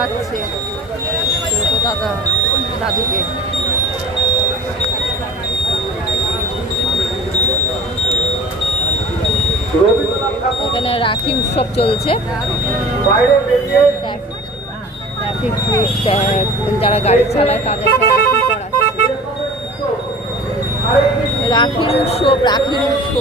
পড়াচ্ছে ছোট দাদা দাদুকে। এখানে রাখি উৎসব চলছে। ট্রাফিক যারা গাড়ি চালায় তাদেরকে রাখি পড়াচ্ছে। রাখির উৎসব, রাখির উৎসব।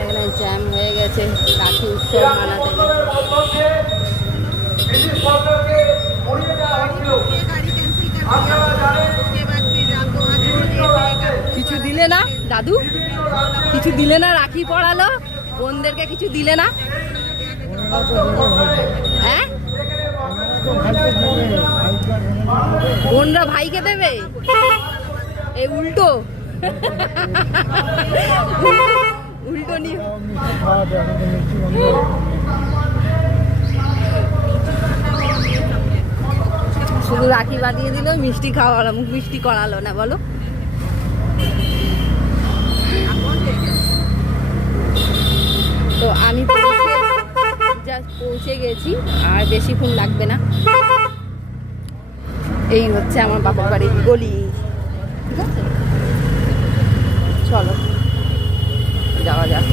এখানে জ্যাম হয়ে গেছে রাখি উৎসব মানাতে। কিছু দিলে না দাদু, কিছু দিলে না? রাখি পড়ালো, বোনদেরকে কিছু দিলে না? হ্যাঁ, বোনরা ভাইকে দেবে? এই উল্টো উল্টো নিয়ে শুধু রাখি বানিয়ে দিল, মিষ্টি খাওয়ালো, মুখ মিষ্টি করালো না। বলো, তো আমি পৌঁছে গেছি, আর বেশিক্ষণ লাগবে না। এই হচ্ছে আমার বাবার বাড়ির গলি। ঠিক আছে, চলো যাওয়া যাক।